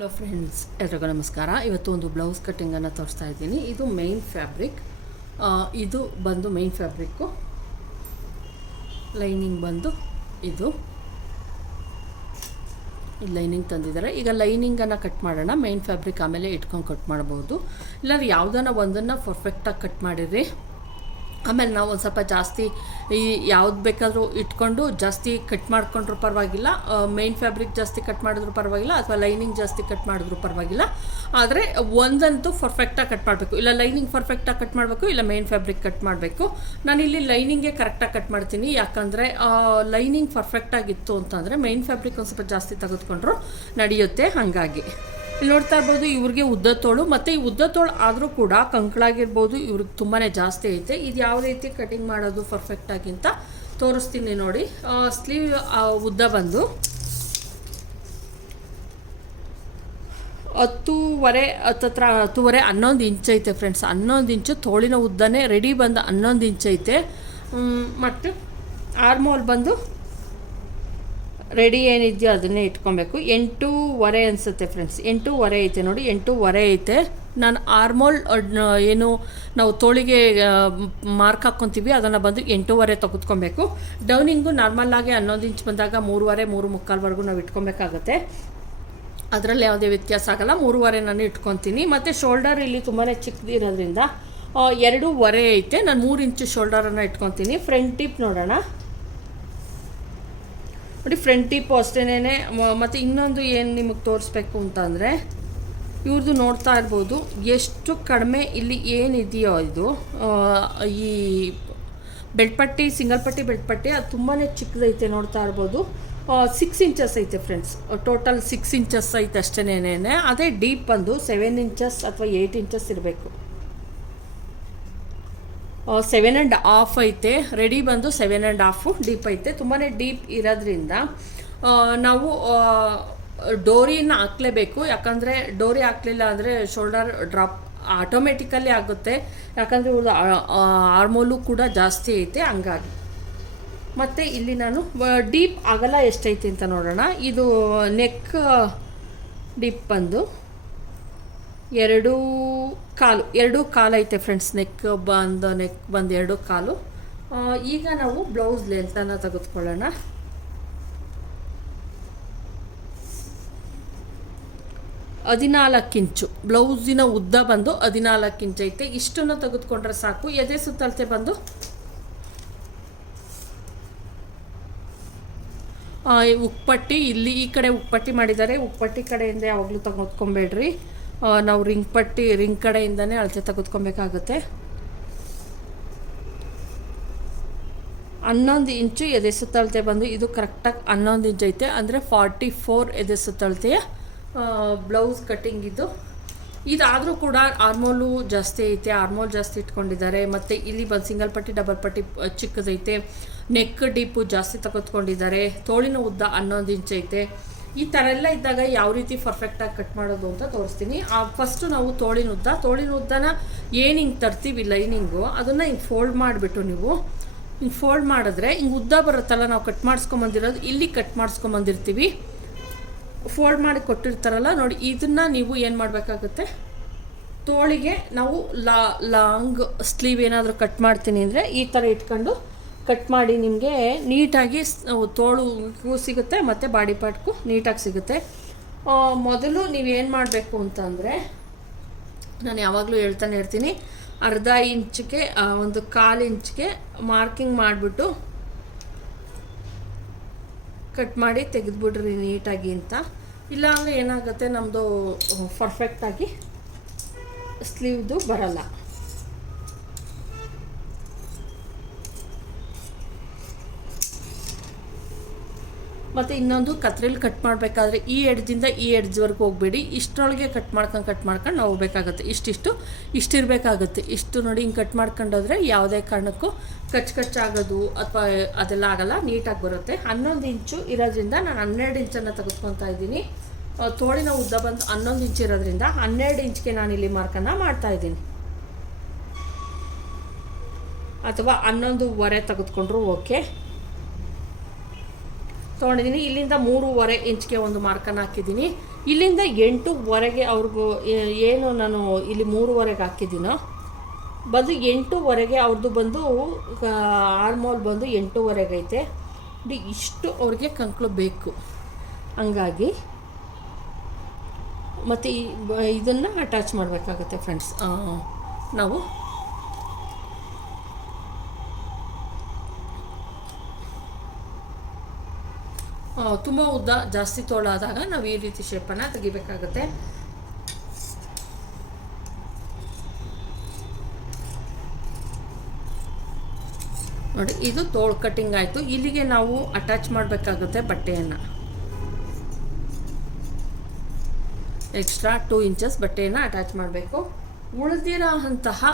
Hello friends, ಎಲ್ರಿಗೂ ನಮಸ್ಕಾರ. ಇವತ್ತು ಒಂದು ಬ್ಲೌಸ್ ಕಟ್ಟಿಂಗನ್ನು ತೋರಿಸ್ತಾ ಇದ್ದೀನಿ. ಇದು ಮೇನ್ ಫ್ಯಾಬ್ರಿಕ್. ಇದು ಬಂದು ಮೇನ್ ಫ್ಯಾಬ್ರಿಕ್ಕು. ಲೈನಿಂಗ್ ಬಂದು ಇದು ಲೈನಿಂಗ್ ತಂದಿದ್ದಾರೆ. ಈಗ ಲೈನಿಂಗನ್ನು ಕಟ್ ಮಾಡೋಣ. ಮೇನ್ ಫ್ಯಾಬ್ರಿಕ್ ಆಮೇಲೆ ಇಟ್ಕೊಂಡು ಕಟ್ ಮಾಡ್ಬೋದು. ಇಲ್ಲಾಂದ್ರೆ ಯಾವುದನ್ನ ಒಂದನ್ನು ಪರ್ಫೆಕ್ಟಾಗಿ ಕಟ್ ಮಾಡಿರಿ. ಆಮೇಲೆ ನಾವು ಒಂದು ಸ್ವಲ್ಪ ಜಾಸ್ತಿ ಯಾವ್ದು ಬೇಕಾದರೂ ಇಟ್ಕೊಂಡು ಜಾಸ್ತಿ ಕಟ್ ಮಾಡ್ಕೊಂಡ್ರೂ ಪರವಾಗಿಲ್ಲ, ಮೇನ್ ಫ್ಯಾಬ್ರಿಕ್ ಜಾಸ್ತಿ ಕಟ್ ಮಾಡಿದ್ರು ಪರವಾಗಿಲ್ಲ, ಅಥವಾ ಲೈನಿಂಗ್ ಜಾಸ್ತಿ ಕಟ್ ಮಾಡಿದ್ರು ಪರವಾಗಿಲ್ಲ. ಆದರೆ ಒಂದಂತೂ ಪರ್ಫೆಕ್ಟಾಗಿ ಕಟ್ ಮಾಡಬೇಕು. ಇಲ್ಲ ಲೈನಿಂಗ್ ಪರ್ಫೆಕ್ಟಾಗಿ ಕಟ್ ಮಾಡಬೇಕು, ಇಲ್ಲ ಮೇನ್ ಫ್ಯಾಬ್ರಿಕ್ ಕಟ್ ಮಾಡಬೇಕು. ನಾನಿಲ್ಲಿ ಲೈನಿಂಗೇ ಕರೆಕ್ಟಾಗಿ ಕಟ್ ಮಾಡ್ತೀನಿ. ಯಾಕಂದರೆ ಲೈನಿಂಗ್ ಪರ್ಫೆಕ್ಟಾಗಿತ್ತು ಅಂತಂದರೆ ಮೇನ್ ಫ್ಯಾಬ್ರಿಕ್ ಒಂದು ಸ್ವಲ್ಪ ಜಾಸ್ತಿ ತೆಗೆದುಕೊಂಡ್ರು ನಡೆಯುತ್ತೆ. ಹಾಗಾಗಿ ಇಲ್ಲಿ ನೋಡ್ತಾ ಇರ್ಬೋದು, ಇವ್ರಿಗೆ ಉದ್ದ ತೋಳು, ಮತ್ತು ಈ ಉದ್ದ ತೋಳು ಆದರೂ ಕೂಡ ಕಂಕಳಾಗಿರ್ಬೋದು ಇವ್ರಿಗೆ ತುಂಬಾ ಜಾಸ್ತಿ ಐತೆ. ಇದು ಯಾವ ರೀತಿ ಕಟಿಂಗ್ ಮಾಡೋದು ಪರ್ಫೆಕ್ಟಾಗಿ ಅಂತ ತೋರಿಸ್ತೀನಿ ನೋಡಿ. ಸ್ಲೀವ್ ಉದ್ದ ಬಂದು 10.5 11 ಇಂಚ್ ಐತೆ ಫ್ರೆಂಡ್ಸ್. 11 ಇಂಚು ತೋಳಿನ ಉದ್ದನೇ ರೆಡಿ ಬಂದು 11 ಇಂಚ್ ಐತೆ. ಮತ್ತು ಆರ್ಮೋಲ್ ಬಂದು ರೆಡಿ ಏನಿದೆಯೋ ಅದನ್ನೇ ಇಟ್ಕೊಬೇಕು. 8.25 ಅನಿಸುತ್ತೆ ಫ್ರೆಂಡ್ಸ್. 8.25 ಐತೆ ನೋಡಿ, 8.25 ಐತೆ. ನಾನು ಆರ್ಮೋಲ್ ಏನು ನಾವು ತೋಳಿಗೆ ಮಾರ್ಕ್ ಹಾಕ್ಕೊತೀವಿ ಅದನ್ನು ಬಂದು 8.25 ತೆಗೆದುಕೊಬೇಕು. ಡೌನಿಂಗು ನಾರ್ಮಲ್ಲಾಗಿ 11 ಇಂಚ್ ಬಂದಾಗ 3.25 3.25ವರೆಗೂ ನಾವು ಇಟ್ಕೊಬೇಕಾಗತ್ತೆ. ಅದರಲ್ಲಿ ಯಾವುದೇ ವ್ಯತ್ಯಾಸ ಆಗಲ್ಲ. 3.25 ನಾನು ಇಟ್ಕೊತೀನಿ. ಮತ್ತು ಶೋಲ್ಡರ್ ಇಲ್ಲಿ ತುಂಬಾ ಚಿಕ್ಕದಿರೋದ್ರಿಂದ 2.25 ಐತೆ. ನಾನು 3 ಇಂಚು ಶೋಲ್ಡರನ್ನು ಇಟ್ಕೊತೀನಿ. ಫ್ರಂಟ್ ಟಿಪ್ ನೋಡೋಣ ನೋಡಿ. ಫ್ರಂಟ್ ಟಿಪ್ಪು ಅಷ್ಟೇನೆ. ಮತ್ತು ಇನ್ನೊಂದು ಏನು ನಿಮಗೆ ತೋರಿಸ್ಬೇಕು ಅಂತಂದರೆ, ಇವ್ರದ್ದು ನೋಡ್ತಾ ಇರ್ಬೋದು ಎಷ್ಟು ಕಡಿಮೆ ಇಲ್ಲಿ ಏನಿದೆಯೋ ಇದು ಈ ಬೆಲ್ಟ್ ಪಟ್ಟಿ, ಸಿಂಗಲ್ ಪಟ್ಟಿ ಬೆಲ್ಟ್ ಪಟ್ಟಿ ಅದು ತುಂಬಾ ಚಿಕ್ಕದೈತೆ. ನೋಡ್ತಾ ಇರ್ಬೋದು 6 ಇಂಚಸ್ ಐತೆ ಫ್ರೆಂಡ್ಸ್. ಟೋಟಲ್ 6 ಇಂಚಸ್ ಐತೆ ಅಷ್ಟೇನೇನೆ. ಅದೇ ಡೀಪ್ ಬಂದು 7 ಇಂಚಸ್ ಅಥವಾ 8 ಇಂಚಸ್ ಇರಬೇಕು. 7.5 ಐತೆ. ರೆಡಿ ಬಂದು 7.5 ಡೀಪ್ ಐತೆ. ತುಂಬಾ ಡೀಪ್ ಇರೋದ್ರಿಂದ ನಾವು ಡೋರಿನ ಹಾಕ್ಲೇಬೇಕು. ಯಾಕಂದರೆ ಡೋರಿ ಹಾಕಲಿಲ್ಲ ಅಂದರೆ ಶೋಲ್ಡರ್ ಡ್ರಾಪ್ ಆಟೋಮೆಟಿಕಲ್ಲಿ ಆಗುತ್ತೆ. ಯಾಕಂದರೆ ಇವ್ರದ್ದು ಆರ್ಮೋಲು ಕೂಡ ಜಾಸ್ತಿ ಐತೆ ಹಂಗಾಗಿ. ಮತ್ತು ಇಲ್ಲಿ ನಾನು ಡೀಪ್ ಅಗಲ ಎಷ್ಟೈತೆ ಅಂತ ನೋಡೋಣ. ಇದು ನೆಕ್ ಡೀಪ್ ಬಂದು 2.25 ಐತೆ ಫ್ರೆಂಡ್ಸ್. ನೆಕ್ ಬಂದು 2.25. ಈಗ ನಾವು ಬ್ಲೌಸ್ ಲೆಂತನ್ನು ತೆಗೆದುಕೊಳ್ಳೋಣ. ಹದಿನಾಲ್ಕು ಇಂಚು ಬ್ಲೌಸಿನ ಉದ್ದ ಬಂದು 14 ಇಂಚ್ ಐತೆ. ಇಷ್ಟನ್ನು ತೆಗೆದುಕೊಂಡ್ರೆ ಸಾಕು. ಎದೆ ಸುತ್ತಳತೆ ಬಂದು ಉಕ್ಪಟ್ಟಿ, ಇಲ್ಲಿ ಈ ಕಡೆ ಉಕ್ಪಟ್ಟಿ ಮಾಡಿದ್ದಾರೆ. ಉಕ್ಪಟ್ಟಿ ಕಡೆಯಿಂದ ಯಾವಾಗಲೂ ತೆಗೆದುಕೊಬೇಡ್ರಿ. ನಾವು ರಿಂಗ್ ಕಡೆಯಿಂದನೇ ಅಳತೆ ತೆಗೆದುಕೊಬೇಕಾಗುತ್ತೆ. 11 ಇಂಚು ಎದೆ ಸುತ್ತಳತೆ ಬಂದು ಇದು ಕರೆಕ್ಟಾಗಿ 11 ಇಂಚ್ ಐತೆ. ಅಂದರೆ 44 ಎದೆ ಸುತ್ತಳತೆಯ ಬ್ಲೌಸ್ ಕಟ್ಟಿಂಗ್ ಇದು. ಇದಾದರೂ ಕೂಡ ಆರ್ಮೋಲು ಜಾಸ್ತಿ ಐತೆ. ಆರ್ಮೋಲ್ ಜಾಸ್ತಿ ಇಟ್ಕೊಂಡಿದ್ದಾರೆ. ಮತ್ತು ಇಲ್ಲಿ ಬಂದು ಸಿಂಗಲ್ ಪಟ್ಟಿ ಡಬಲ್ ಪಟ್ಟಿ ಚಿಕ್ಕದೈತೆ. ನೆಕ್ ಡೀಪು ಜಾಸ್ತಿ ತೆಗೆದುಕೊಂಡಿದ್ದಾರೆ. ತೋಳಿನ ಉದ್ದ 11 ಇಂಚ್ ಐತೆ. ಈ ಥರ ಎಲ್ಲ ಇದ್ದಾಗ ಯಾವ ರೀತಿ ಪರ್ಫೆಕ್ಟಾಗಿ ಕಟ್ ಮಾಡೋದು ಅಂತ ತೋರಿಸ್ತೀನಿ. ಫಸ್ಟು ನಾವು ತೋಳಿನ ಉದ್ದನ ಏನು ಹಿಂಗೆ ತರ್ತೀವಿ ಲೈನಿಂಗು, ಅದನ್ನು ಹಿಂಗೆ ಫೋಲ್ಡ್ ಮಾಡಿಬಿಟ್ಟು ನೀವು ಹಿಂಗೆ ಫೋಲ್ಡ್ ಮಾಡಿದ್ರೆ ಹಿಂಗೆ ಉದ್ದ ಬರುತ್ತಲ್ಲ, ನಾವು ಕಟ್ ಮಾಡಿಸ್ಕೊಂಬಂದಿರೋದು ಇಲ್ಲಿ ಕಟ್ ಮಾಡಿಸ್ಕೊಂಬಂದಿರ್ತೀವಿ. ಫೋಲ್ಡ್ ಮಾಡಿ ಕೊಟ್ಟಿರ್ತಾರಲ್ಲ ನೋಡಿ, ಇದನ್ನು ನೀವು ಏನು ಮಾಡಬೇಕಾಗುತ್ತೆ, ತೋಳಿಗೆ ನಾವು ಲಾಂಗ್ ಸ್ಲೀವ್ ಏನಾದರೂ ಕಟ್ ಮಾಡ್ತೀನಿ ಅಂದರೆ ಈ ಥರ ಇಟ್ಕೊಂಡು ಕಟ್ ಮಾಡಿ ನಿಮಗೆ ನೀಟಾಗಿ ತೋಳುಗೂ ಸಿಗುತ್ತೆ ಮತ್ತು ಬಾಡಿ ಪಾರ್ಟ್ಗೂ ನೀಟಾಗಿ ಸಿಗುತ್ತೆ. ಮೊದಲು ನೀವೇನು ಮಾಡಬೇಕು ಅಂತಂದರೆ, ನಾನು ಯಾವಾಗಲೂ ಹೇಳ್ತಾನೆ ಇರ್ತೀನಿ, ಅರ್ಧ ಇಂಚಿಗೆ 1/4 ಇಂಚ್ಗೆ ಮಾರ್ಕಿಂಗ್ ಮಾಡಿಬಿಟ್ಟು ಕಟ್ ಮಾಡಿ ತೆಗೆದುಬಿಡ್ರಿ ನೀಟಾಗಿ ಅಂತ. ಇಲ್ಲಾಂದರೆ ಏನಾಗುತ್ತೆ, ನಮ್ಮದು ಪರ್ಫೆಕ್ಟಾಗಿ ಸ್ಲೀವ್ದು ಬರಲ್ಲ. ಮತ್ತು ಇನ್ನೊಂದು ಕತ್ರಿಲಿ ಕಟ್ ಮಾಡಬೇಕಾದ್ರೆ ಈ ಎಡ್ಜಿಂದ ಈ ಎಡ್ಜ್ವರೆಗೂ ಹೋಗಬೇಡಿ. ಇಷ್ಟರೊಳಗೆ ಕಟ್ ಮಾಡ್ಕೊಂಡು ನಾವು ಹೋಗ್ಬೇಕಾಗತ್ತೆ. ಇಷ್ಟಿರಬೇಕಾಗುತ್ತೆ. ಇಷ್ಟು ನೋಡಿ ಹಿಂಗೆ ಕಟ್ ಮಾಡ್ಕೊಂಡೋದ್ರೆ ಯಾವುದೇ ಕಾರಣಕ್ಕೂ ಕಚ್ಚಾಗೋದು ಅಥವಾ ಅದೆಲ್ಲ ಆಗಲ್ಲ, ನೀಟಾಗಿ ಬರುತ್ತೆ. 11 ಇಂಚು ಇರೋದ್ರಿಂದ ನಾನು 12 ಇಂಚನ್ನು ತೆಗೆದುಕೊತಾ ಇದ್ದೀನಿ. ತೋಳಿನ ಉದ್ದ ಬಂದು 11 ಇಂಚ್ ಇರೋದ್ರಿಂದ 12 ಇಂಚ್ಗೆ ನಾನಿಲ್ಲಿ ಮಾರ್ಕನ್ನು ಮಾಡ್ತಾಯಿದ್ದೀನಿ. ಅಥವಾ 11.25 ತೆಗೆದುಕೊಂಡ್ರು ಓಕೆ. ತೊಗೊಂಡಿದ್ದೀನಿ. ಇಲ್ಲಿಂದ 3.25 ಇಂಚ್ಗೆ ಒಂದು ಮಾರ್ಕನ್ನು ಹಾಕಿದ್ದೀನಿ. ಇಲ್ಲಿಂದ 8:15 ಅವ್ರಿಗೂ ಏನು ನಾನು ಇಲ್ಲಿ 3:15 ಹಾಕಿದ್ದೀನೋ ಬಂದು 8:15 ಅವ್ರದ್ದು ಬಂದು ಆರ್ಮೋಲ್ ಬಂದು 8:15 ಐತೆ. ಇಷ್ಟು ಅವ್ರಿಗೆ ಕಂಕ್ಳು ಬೇಕು. ಹಂಗಾಗಿ ಮತ್ತು ಇದನ್ನು ಅಟ್ಯಾಚ್ ಮಾಡಬೇಕಾಗತ್ತೆ ಫ್ರೆಂಡ್ಸ್. ನಾವು ತುಂಬ ಉದ್ದ ಜಾಸ್ತಿ ತೋಳಾದಾಗ ನಾವು ಈ ರೀತಿ ಶೇಪನ್ನು ತೆಗಿಬೇಕಾಗತ್ತೆ. ನೋಡಿ, ಇದು ತೋಳು ಕಟ್ಟಿಂಗ್ ಆಯಿತು. ಇಲ್ಲಿಗೆ ನಾವು ಅಟ್ಯಾಚ್ ಮಾಡಬೇಕಾಗುತ್ತೆ ಬಟ್ಟೆಯನ್ನು. ಎಕ್ಸ್ಟ್ರಾ 2 ಇಂಚಸ್ ಬಟ್ಟೆಯನ್ನು ಅಟ್ಯಾಚ್ ಮಾಡಬೇಕು. ಉಳಿದಿರೋ ಅಂತಹ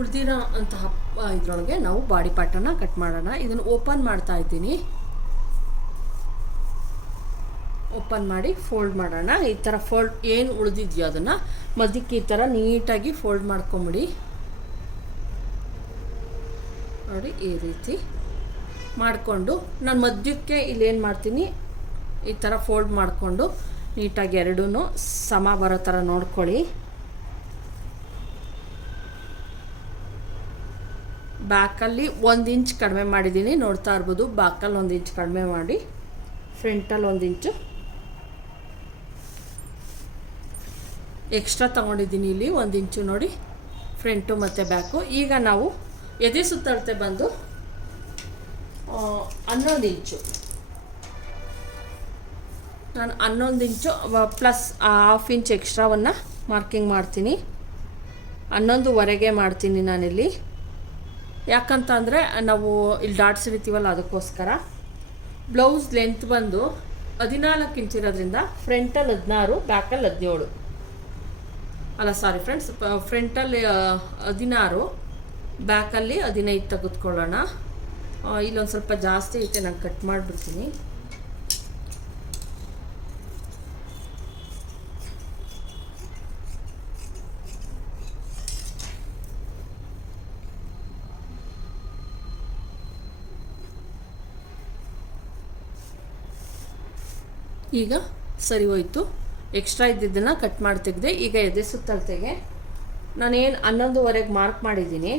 ಉಳಿದಿರೋ ಅಂತಹ ಇದರೊಳಗೆ ನಾವು ಬಾಡಿ ಪಾರ್ಟನ್ನು ಕಟ್ ಮಾಡೋಣ. ಇದನ್ನು ಓಪನ್ ಮಾಡ್ತಾ ಇದ್ದೀನಿ. ಓಪನ್ ಮಾಡಿ ಫೋಲ್ಡ್ ಮಾಡೋಣ. ಈ ಥರ ಫೋಲ್ಡ್ ಏನು ಉಳಿದಿದೆಯೋ ಅದನ್ನು ಮಧ್ಯಕ್ಕೆ ಈ ಥರ ನೀಟಾಗಿ ಫೋಲ್ಡ್ ಮಾಡ್ಕೊಂಬಿಡಿ. ನೋಡಿ, ಈ ರೀತಿ ಮಾಡಿಕೊಂಡು ನಾನು ಮಧ್ಯಕ್ಕೆ ಇಲ್ಲೇನು ಮಾಡ್ತೀನಿ, ಈ ಥರ ಫೋಲ್ಡ್ ಮಾಡಿಕೊಂಡು ನೀಟಾಗಿ ಎರಡೂ ಸಮ ಬರೋ ಥರ ನೋಡ್ಕೊಳ್ಳಿ. ಬ್ಯಾಕಲ್ಲಿ 1 ಇಂಚ್ ಕಡಿಮೆ ಮಾಡಿದ್ದೀನಿ, ನೋಡ್ತಾ ಇರ್ಬೋದು. ಬ್ಯಾಕಲ್ಲಿ 1 ಇಂಚ್ ಕಡಿಮೆ ಮಾಡಿ, ಫ್ರಂಟಲ್ಲಿ 1 ಇಂಚು ಎಕ್ಸ್ಟ್ರಾ ತೊಗೊಂಡಿದ್ದೀನಿ. ಇಲ್ಲಿ 1 ಇಂಚು ನೋಡಿ, ಫ್ರಂಟು ಮತ್ತು ಬ್ಯಾಕು. ಈಗ ನಾವು ಎದೆ ಸುತ್ತಳತೆ ಬಂದು 11 ಇಂಚು. ನಾನು 11 ಇಂಚು ಪ್ಲಸ್ 1/2 ಇಂಚ್ ಎಕ್ಸ್ಟ್ರಾವನ್ನು ಮಾರ್ಕಿಂಗ್ ಮಾಡ್ತೀನಿ. 11:15 ಮಾಡ್ತೀನಿ ನಾನಿಲ್ಲಿ. ಯಾಕಂತ ಅಂದರೆ ನಾವು ಇಲ್ಲಿ ಡಾಟ್ಸ್ ಹಿಡಿತೀವಲ್ಲ, ಅದಕ್ಕೋಸ್ಕರ. ಬ್ಲೌಸ್ ಲೆಂತ್ ಬಂದು 14 ಇಂಚ್ ಇರೋದ್ರಿಂದ ಫ್ರಂಟಲ್ಲಿ 16, ಬ್ಯಾಕಲ್ಲಿ 17. ಅಲ್ಲ, ಸಾರಿ ಫ್ರೆಂಡ್ಸ್, ಫ್ರಂಟಲ್ಲಿ 16, ಬ್ಯಾಕಲ್ಲಿ 15 ತೆಗೆದುಕೊಳ್ಳೋಣ. ಇಲ್ಲೊಂದು ಸ್ವಲ್ಪ ಜಾಸ್ತಿ ಐತೆ, ನಾನು ಕಟ್ ಮಾಡಿಬಿಡ್ತೀನಿ. ಈಗ ಸರಿ ಹೋಯ್ತು. ಎಕ್ಸ್ಟ್ರಾ ಇದ್ದಿದ್ದನ್ನು ಕಟ್ ಮಾಡಿ ತೆಗೆದೆ. ಈಗ ಎದೆ ಸುತ್ತಳತೆಗೆ ನಾನೇನು 11:15 ಮಾರ್ಕ್ ಮಾಡಿದ್ದೀನಿ,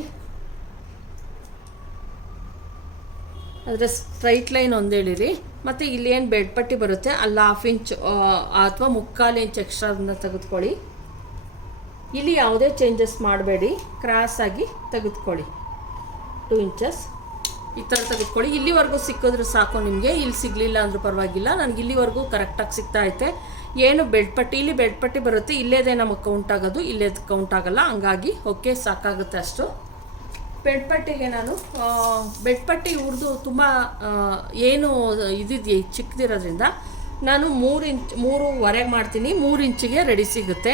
ಅದರ ಸ್ಟ್ರೈಟ್ ಲೈನ್ ಒಂದೇಳಿರಿ. ಮತ್ತು ಇಲ್ಲೇನು ಬೆಡ್ ಪಟ್ಟಿ ಬರುತ್ತೆ ಅಲ್ಲಿ 1/2 ಇಂಚ್ ಅಥವಾ 3/4 ಇಂಚ್ ಎಕ್ಸ್ಟ್ರಾದನ್ನ ತೆಗೆದುಕೊಳ್ಳಿ. ಇಲ್ಲಿ ಯಾವುದೇ ಚೇಂಜಸ್ ಮಾಡಬೇಡಿ, ಕ್ರಾಸಾಗಿ ತೆಗೆದುಕೊಳ್ಳಿ. 2 ಇಂಚಸ್ ಈ ಥರ ತೆಗೆದುಕೊಳ್ಳಿ. ಇಲ್ಲಿವರೆಗೂ ಸಿಕ್ಕಿದ್ರು ಸಾಕು ನಿಮಗೆ. ಇಲ್ಲಿ ಸಿಗಲಿಲ್ಲ ಅಂದರೂ ಪರವಾಗಿಲ್ಲ, ನನಗೆ ಇಲ್ಲಿವರೆಗೂ ಕರೆಕ್ಟಾಗಿ ಸಿಗ್ತಾ ಐತೆ. ಏನು ಬೆಡ್ ಪಟ್ಟಿ, ಇಲ್ಲಿ ಬೆಡ್ ಪಟ್ಟಿ ಬರುತ್ತೆ, ಇಲ್ಲೇದೇ ನಮಗೆ ಕೌಂಟ್ ಆಗೋದು, ಇಲ್ಲೇದು ಕೌಂಟ್ ಆಗಲ್ಲ. ಹಂಗಾಗಿ ಓಕೆ, ಸಾಕಾಗುತ್ತೆ ಅಷ್ಟು. ಬೆಡ್ ಪಟ್ಟಿಗೆ ನಾನು ಬೆಡ್ ಪಟ್ಟಿ ಇವ್ರದ್ದು ತುಂಬ ಏನು ಇದಿದೆಯೇ ಚಿಕ್ಕದಿರೋದ್ರಿಂದ ನಾನು 3:15 ಮಾಡ್ತೀನಿ. 3 ಇಂಚಿಗೆ ರೆಡಿ ಸಿಗುತ್ತೆ.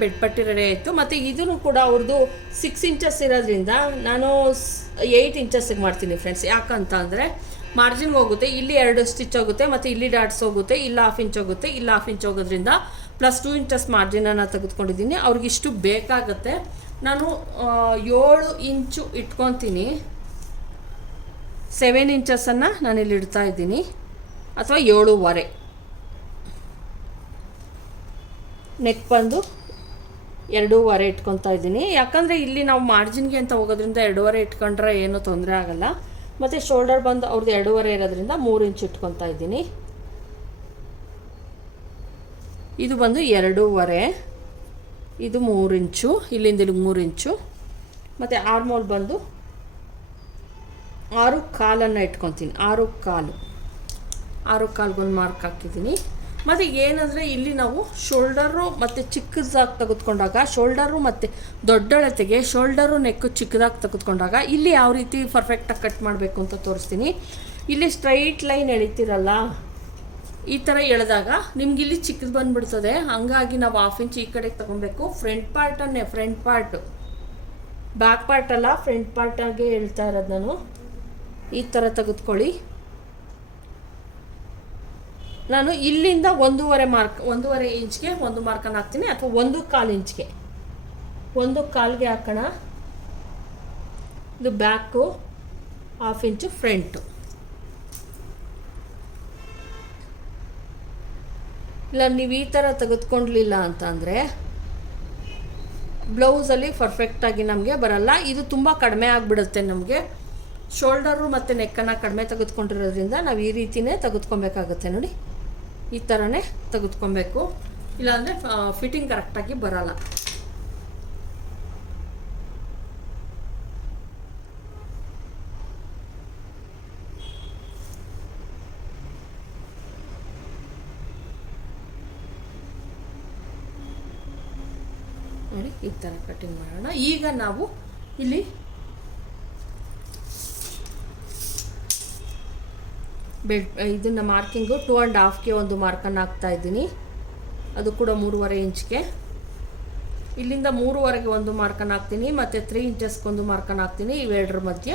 ಬೆಡ್ ಪಟ್ಟಿ ರೆಡಿ ಆಯಿತು. ಮತ್ತು ಇದನ್ನು ಕೂಡ ಅವ್ರದ್ದು 6 ಇಂಚಸ್ ಇರೋದ್ರಿಂದ ನಾನು 8 ಇಂಚಸ್ಸಿಗೆ ಮಾಡ್ತೀನಿ ಫ್ರೆಂಡ್ಸ್. ಯಾಕಂತ ಅಂದರೆ ಮಾರ್ಜಿನ್ಗೆ ಹೋಗುತ್ತೆ, ಇಲ್ಲಿ 2 ಸ್ಟಿಚ್ ಹೋಗುತ್ತೆ, ಮತ್ತು ಇಲ್ಲಿ ಡಾಟ್ಸ್ ಹೋಗುತ್ತೆ, ಇಲ್ಲಿ 1/2 ಇಂಚ್ ಹೋಗುತ್ತೆ, ಇಲ್ಲಿ 1/2 ಇಂಚ್ ಹೋಗೋದ್ರಿಂದ ಪ್ಲಸ್ 2 ಇಂಚಸ್ ಮಾರ್ಜಿನನ್ನು ತೆಗೆದುಕೊಂಡಿದ್ದೀನಿ. ಅವ್ರಿಗಿಷ್ಟು ಬೇಕಾಗತ್ತೆ. ನಾನು 7 ಇಂಚು ಇಟ್ಕೊತೀನಿ. 7 ಇಂಚಸ್ಸನ್ನು ನಾನಿಲ್ಲಿ ಇಡ್ತಾ ಇದ್ದೀನಿ, ಅಥವಾ 7.5. ನೆಕ್ ಬಂದು 2.5 ಇಟ್ಕೊತಾ ಇದ್ದೀನಿ. ಯಾಕಂದರೆ ಇಲ್ಲಿ ನಾವು ಮಾರ್ಜಿನ್ಗೆ ಅಂತ ಹೋಗೋದ್ರಿಂದ 2.5 ಇಟ್ಕೊಂಡ್ರೆ ಏನೂ ತೊಂದರೆ ಆಗೋಲ್ಲ. ಮತ್ತು ಶೋಲ್ಡರ್ ಬಂದು ಅವ್ರದ್ದು 2.5 ಇರೋದ್ರಿಂದ 3 ಇಂಚ್ ಇಟ್ಕೊತಾ ಇದ್ದೀನಿ. ಇದು ಬಂದು 2.5, ಇದು 3 ಇಂಚು, ಇಲ್ಲಿಂದ ಇಲ್ಲಿಗೆ 3 ಇಂಚು. ಮತ್ತು ಆರ್ಮೋಲ್ ಬಂದು 6.25 ಇಟ್ಕೊತೀನಿ. 6.25ಗೊಂದು ಮಾರ್ಕ್ ಹಾಕಿದ್ದೀನಿ. ಮತ್ತು ಏನಂದರೆ ಇಲ್ಲಿ ನಾವು ಶೋಲ್ಡರು ಮತ್ತು ಚಿಕ್ಕದಾಗಿ ತೆಗೆದುಕೊಂಡಾಗ, ಶೋಲ್ಡರು ಮತ್ತು ದೊಡ್ಡಳತೆಗೆ ಶೋಲ್ಡರು ನೆಕ್ಕು ಚಿಕ್ಕದಾಗಿ ತೆಗೆದುಕೊಂಡಾಗ ಇಲ್ಲಿ ಯಾವ ರೀತಿ ಪರ್ಫೆಕ್ಟಾಗಿ ಕಟ್ ಮಾಡಬೇಕು ಅಂತ ತೋರಿಸ್ತೀನಿ. ಇಲ್ಲಿ ಸ್ಟ್ರೈಟ್ ಲೈನ್ ಎಳಿತೀರಲ್ಲ, ಈ ಥರ ಎಳೆದಾಗ ನಿಮ್ಗೆ ಇಲ್ಲಿ ಚಿಕ್ಕದು ಬಂದುಬಿಡ್ತದೆ. ಹಂಗಾಗಿ ನಾವು 1/2 ಇಂಚ್ ಈ ಕಡೆಗೆ ತೊಗೊಬೇಕು. ಫ್ರಂಟ್ ಪಾರ್ಟನ್ನೇ, ಫ್ರಂಟ್ ಪಾರ್ಟು, ಬ್ಯಾಕ್ ಪಾರ್ಟ್ ಅಲ್ಲ, ಫ್ರಂಟ್ ಪಾರ್ಟಾಗೆ ಹೇಳ್ತಾ ಇರೋದು ನಾನು. ಈ ಥರ ತೆಗೆದುಕೊಳ್ಳಿ. ನಾನು ಇಲ್ಲಿಂದ 1.5 ಇಂಚ್ಗೆ ಒಂದು ಮಾರ್ಕನ್ನು ಹಾಕ್ತೀನಿ, ಅಥವಾ 1/4 ಇಂಚ್ಗೆ, 1/4ಗೆ ಹಾಕೋಣ. ಇದು ಬ್ಯಾಕು, 1/2 ಇಂಚು ಫ್ರಂಟು. ಇಲ್ಲ ನೀವು ಈ ಥರ ತೆಗೆದುಕೊಂಡ್ಲಿಲ್ಲ ಅಂತಂದರೆ ಬ್ಲೌಸಲ್ಲಿ ಪರ್ಫೆಕ್ಟಾಗಿ ನಮಗೆ ಬರಲ್ಲ. ಇದು ತುಂಬ ಕಡಿಮೆ ಆಗಿಬಿಡುತ್ತೆ ನಮಗೆ. ಶೋಲ್ಡರು ಮತ್ತು ನೆಕ್ಕನ್ನು ಕಡಿಮೆ ತೆಗೆದುಕೊಂಡಿರೋದ್ರಿಂದ ನಾವು ಈ ರೀತಿಯೇ ತೆಗೆದುಕೊಬೇಕಾಗುತ್ತೆ ನೋಡಿ. ಈ ಥರನೇ ತೆಗೆದುಕೊಬೇಕು, ಇಲ್ಲಾಂದರೆ ಫಿಟ್ಟಿಂಗ್ ಕರೆಕ್ಟಾಗಿ ಬರಲ್ಲ. ನೋಡಿ ಈ ಥರ ಕಟ್ಟಿಂಗ್ ಮಾಡೋಣ. ಈಗ ನಾವು ಇಲ್ಲಿ ಇದನ್ನು ಮಾರ್ಕಿಂಗು 2.5ಗೆ ಒಂದು ಮಾರ್ಕನ್ನು ಹಾಕ್ತಾ ಇದ್ದೀನಿ. ಅದು ಕೂಡ 3.5 ಇಂಚ್ಗೆ. ಇಲ್ಲಿಂದ 3.5ಗೆ ಒಂದು ಮಾರ್ಕನ್ನು ಹಾಕ್ತೀನಿ, ಮತ್ತು 3 ಇಂಚಸ್ಗೆ ಒಂದು ಮಾರ್ಕನ್ನು ಹಾಕ್ತೀನಿ ಇವೆರಡರ ಮಧ್ಯೆ.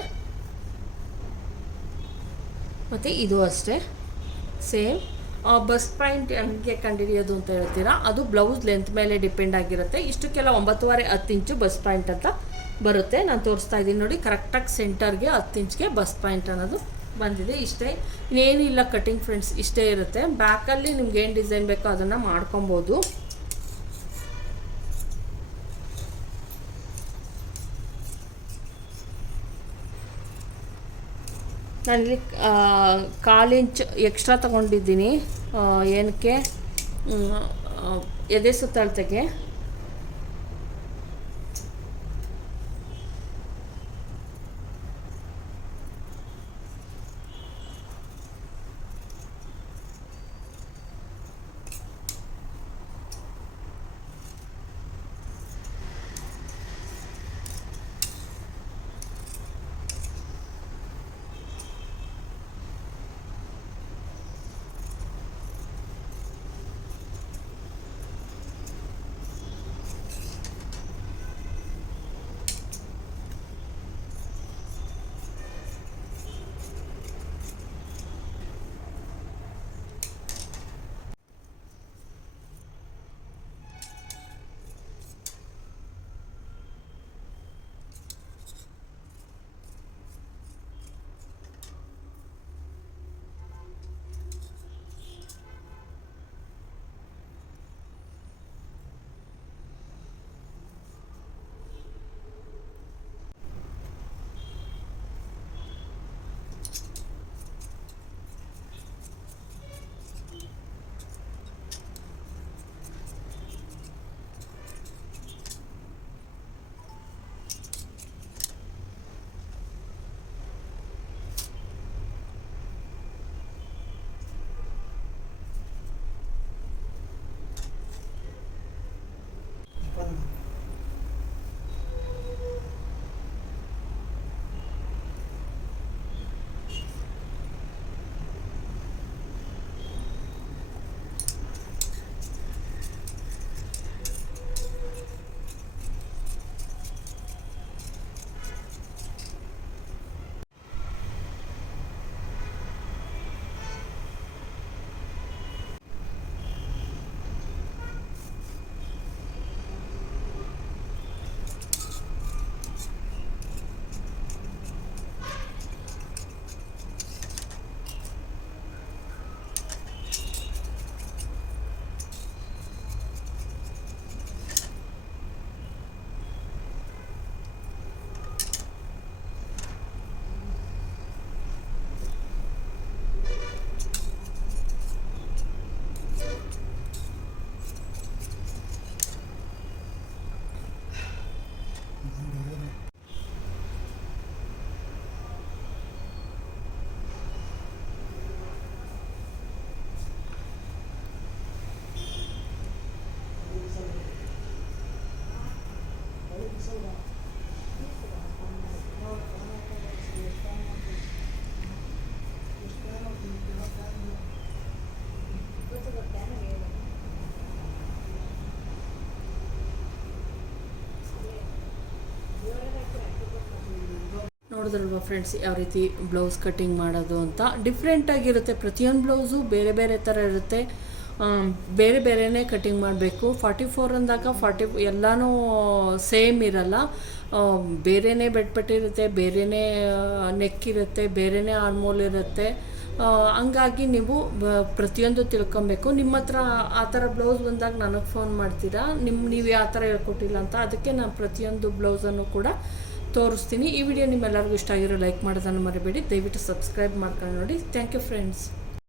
ಮತ್ತು ಇದು ಅಷ್ಟೇ ಸೇಮ್. ಬಸ್ಟ್ ಪಾಯಿಂಟ್ ಹೆಂಗೆ ಕಂಡುಹಿಡಿಯೋದು ಅಂತ ಹೇಳ್ತೀರಾ, ಅದು ಬ್ಲೌಸ್ ಲೆಂತ್ ಮೇಲೆ ಡಿಪೆಂಡ್ ಆಗಿರುತ್ತೆ. ಇಷ್ಟಕ್ಕೆಲ್ಲ 9.5-10 ಇಂಚು ಬಸ್ಟ್ ಪಾಯಿಂಟ್ ಅಂತ ಬರುತ್ತೆ. ನಾನು ತೋರಿಸ್ತಾ ಇದ್ದೀನಿ ನೋಡಿ, ಕರೆಕ್ಟಾಗಿ ಸೆಂಟರ್ಗೆ 10 ಇಂಚ್ಗೆ ಬಸ್ಟ್ ಪಾಯಿಂಟ್ ಅನ್ನೋದು ಬಂದಿದೆ. ಇಷ್ಟೇ, ಇನ್ನೇನು ಇಲ್ಲ ಕಟಿಂಗ್ ಫ್ರೆಂಡ್ಸ್, ಇಷ್ಟೇ ಇರುತ್ತೆ. ಬ್ಯಾಕಲ್ಲಿ ನಿಮ್ಗೆ ಏನು ಡಿಸೈನ್ ಬೇಕೋ ಅದನ್ನು ಮಾಡ್ಕೊಬೋದು. ನಾನಿಲ್ಲಿ 1/4 ಇಂಚ್ ಎಕ್ಸ್ಟ್ರಾ ತೊಗೊಂಡಿದ್ದೀನಿ. ಏನಕ್ಕೆ, ಎದೆ ಸುತ್ತಳತೆಗೆ. ನೋಡಿದ್ರಲ್ವ ಫ್ರೆಂಡ್ಸ್ ಯಾವ ರೀತಿ ಬ್ಲೌಸ್ ಕಟ್ಟಿಂಗ್ ಮಾಡೋದು ಅಂತ. ಡಿಫ್ರೆಂಟಾಗಿರುತ್ತೆ, ಪ್ರತಿಯೊಂದು ಬ್ಲೌಸು ಬೇರೆ ಬೇರೆ ಥರ ಇರುತ್ತೆ, ಬೇರೆ ಬೇರೆಯೇ ಕಟ್ಟಿಂಗ್ ಮಾಡಬೇಕು. 44 ಅಂದಾಗ ಎಲ್ಲನೂ ಸೇಮ್ ಇರಲ್ಲ, ಬೇರೆಯೇ ಬೆಟ್ಪಟ್ಟಿರುತ್ತೆ, ಬೇರೆಯೇ ನೆಕ್ ಇರುತ್ತೆ, ಬೇರೆಯೇ ಆರ್ಮೋಲ್ ಇರುತ್ತೆ. ಹಂಗಾಗಿ ನೀವು ಪ್ರತಿಯೊಂದು ತಿಳ್ಕೊಬೇಕು. ನಿಮ್ಮ ಹತ್ರ ಆ ಥರ ಬ್ಲೌಸ್ ಬಂದಾಗ ನನಗೆ ಫೋನ್ ಮಾಡ್ತೀರಾ, ನೀವು ಯಾವ ಥರ ಹೇಳ್ಕೊಟ್ಟಿಲ್ಲ ಅಂತ. ಅದಕ್ಕೆ ನಾನು ಪ್ರತಿಯೊಂದು ಬ್ಲೌಸನ್ನು ಕೂಡ ತೋರಿಸ್ತೀನಿ. ಈ ವಿಡಿಯೋ ನಿಮ್ಮೆಲ್ಲರಿಗೂ ಇಷ್ಟ ಆಗಿರೋ ಲೈಕ್ ಮಾಡೋದನ್ನು ಮರಿಬೇಡಿ, ದಯವಿಟ್ಟು ಸಬ್ಸ್ಕ್ರೈಬ್ ಮಾಡ್ಕೊಂಡು ನೋಡಿ. Thank you friends.